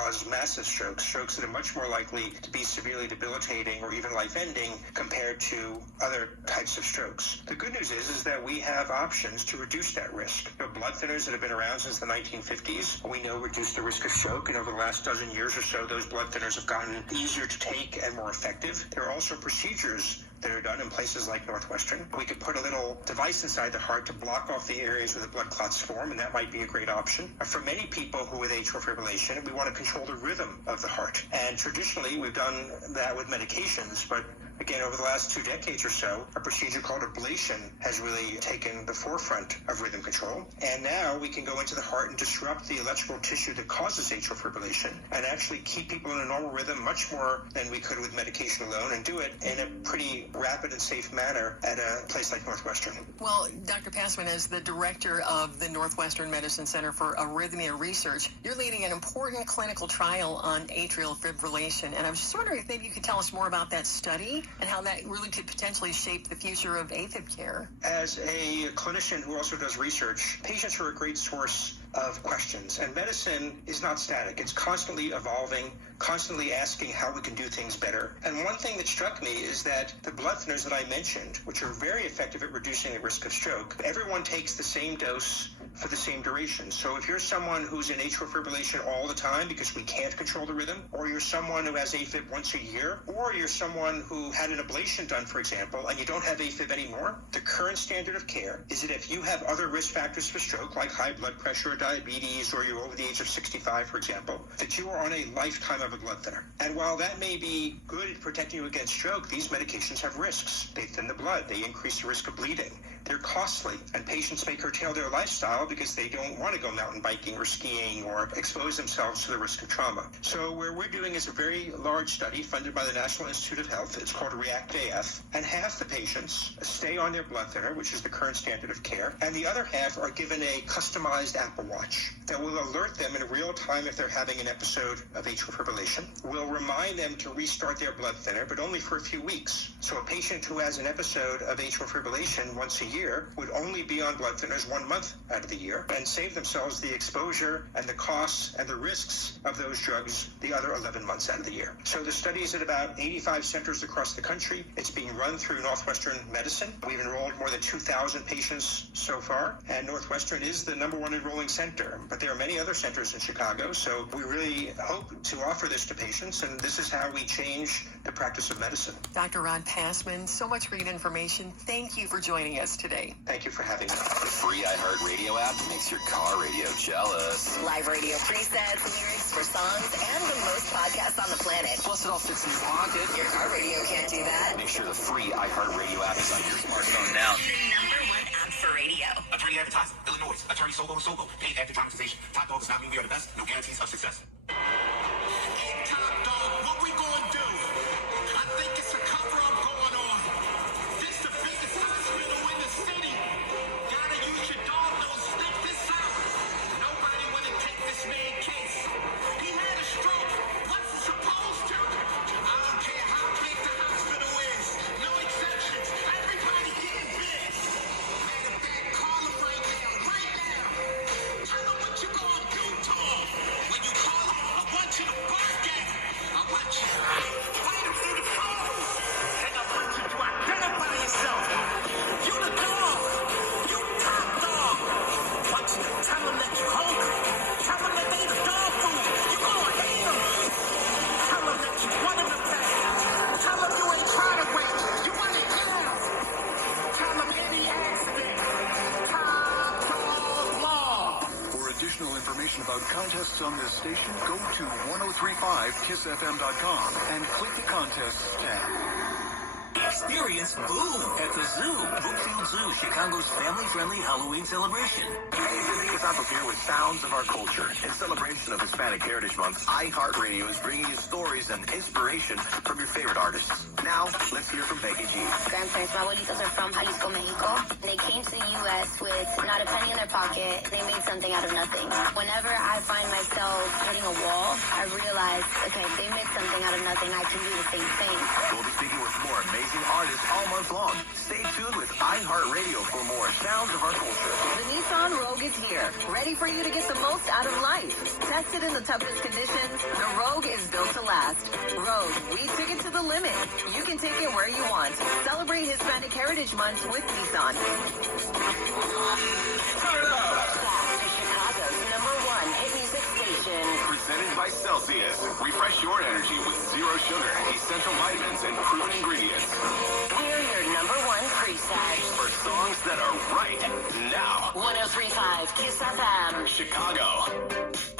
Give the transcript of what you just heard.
cause massive strokes that are much more likely to be severely debilitating or even life-ending compared to other types of strokes. The good news is that we have options to reduce that risk. Blood thinners that have been around since the 1950s, we know reduce the risk of stroke, and over the last dozen years or so, those blood thinners have gotten easier to take and more effective. There are also procedures that are done in places like Northwestern. We could put a little device inside the heart to block off the areas where the blood clots form, and that might be a great option. For many people who with atrial fibrillation, we want to control the rhythm of the heart. And traditionally, we've done that with medications, but again, over the last 2 decades or so, a procedure called ablation has really taken the forefront of rhythm control. And now we can go into the heart and disrupt the electrical tissue that causes atrial fibrillation and actually keep people in a normal rhythm much more than we could with medication alone, and do it in a pretty rapid and safe manner at a place like Northwestern. Well, Dr. Passman, as the director of the Northwestern Medicine Center for Arrhythmia Research, you're leading an important clinical trial on atrial fibrillation. And I was just wondering if maybe you could tell us more about that study and how that really could potentially shape the future of AFib care. As a clinician who also does research, patients are a great source of questions, and medicine is not static. It's constantly evolving, constantly asking how we can do things better. And one thing that struck me is that the blood thinners that I mentioned, which are very effective at reducing the risk of stroke, everyone takes the same dose for the same duration. So if you're someone who's in atrial fibrillation all the time because we can't control the rhythm, or you're someone who has AFib once a year, or you're someone who had an ablation done, for example, and you don't have AFib anymore, the current standard of care is that if you have other risk factors for stroke, like high blood pressure, diabetes, or you're over the age of 65, for example, that you are on a lifetime of a blood thinner. And while that may be good at protecting you against stroke, these medications have risks. They thin the blood. They increase the risk of bleeding. They're costly, and patients may curtail their lifestyle because they don't want to go mountain biking or skiing or expose themselves to the risk of trauma. So what we're doing is a very large study funded by the National Institute of Health. It's called REACT-AF, and half the patients stay on their blood thinner, which is the current standard of care, and the other half are given a customized Apple Watch that will alert them in real time if they're having an episode of atrial fibrillation, will remind them to restart their blood thinner, but only for a few weeks. So a patient who has an episode of atrial fibrillation once a year would only be on blood thinners 1 month out of the year and save themselves the exposure and the costs and the risks of those drugs the other 11 months out of the year. So the study is at about 85 centers across the country. It's being run through Northwestern Medicine. We've enrolled more than 2,000 patients so far, and Northwestern is the #1 enrolling center. But there are many other centers in Chicago, so we really hope to offer this to patients, and this is how we change the practice of medicine. Dr. Ron Passman, so much great information. Thank you for joining us today. Thank you for having me. The free iHeartRadio app makes your car radio jealous. Live radio presets, lyrics for songs, and the most podcasts on the planet. Plus, it all fits in your pocket. Your car radio can't do that. Make sure the free iHeartRadio app is on your smartphone now. The #1 app for radio. Attorney Advertising, Illinois. Attorney Sogo and Sogo. Paid active dramatization. Top dog does not mean we are the best. No guarantees of success. Hey, Top Dog, what we gonna do? I think it's a cover-up going on. This the biggest hospital in the city. Gotta use your dog nose. Stick this out. Nobody wanna take this man case. He had a stroke. What's he supposed to? I don't care how big the hospital is. No exceptions. Everybody getting big. Matter of fact, call him right now. Right now. Tell him what you gonna do to him. When you call him, I want you to bark at him. I want you to fight him through the phone. And I want you to identify yourself. You the dog. You top dog. Want you to tell him that you're hungry. Tell him that they the dog food. You gonna hate him. Tell him that you want him to pay. Tell him you ain't trying to wait. You want to yell. Tell him any accident. Top dog law. For additional information about contests on this station, go to 1035kissfm.com and click the contests tab. Experience Boom at the Zoo. Brookfield Zoo, Chicago's family-friendly Halloween celebration. Hey, Disney Santos here with Sounds of Our Culture. In celebration of Hispanic Heritage Month, iHeartRadio is bringing you stories and inspiration from your favorite artists. Now, let's hear from Becky G. Grandparents, my abuelitos are from Jalisco, Mexico. They came to the U.S. with not a penny in their pocket. They made something out of nothing. Whenever I find myself hitting a wall, I I realized, okay, if they make something out of nothing, I can do the same thing. We'll be speaking with more amazing artists all month long. Stay tuned with iHeartRadio for more sounds of our culture. The Nissan Rogue is here, ready for you to get the most out of life. Tested in the toughest conditions, the Rogue is built to last. Rogue, we took it to the limit. You can take it where you want. Celebrate Hispanic Heritage Month with Nissan. Turn it up! Chicago's #1 hit music station. Presented by Celsius. Refresh your energy with zero sugar, essential vitamins, and proven ingredients. We're your #1 preset. For songs that are right now. 103.5 Kiss FM. Chicago.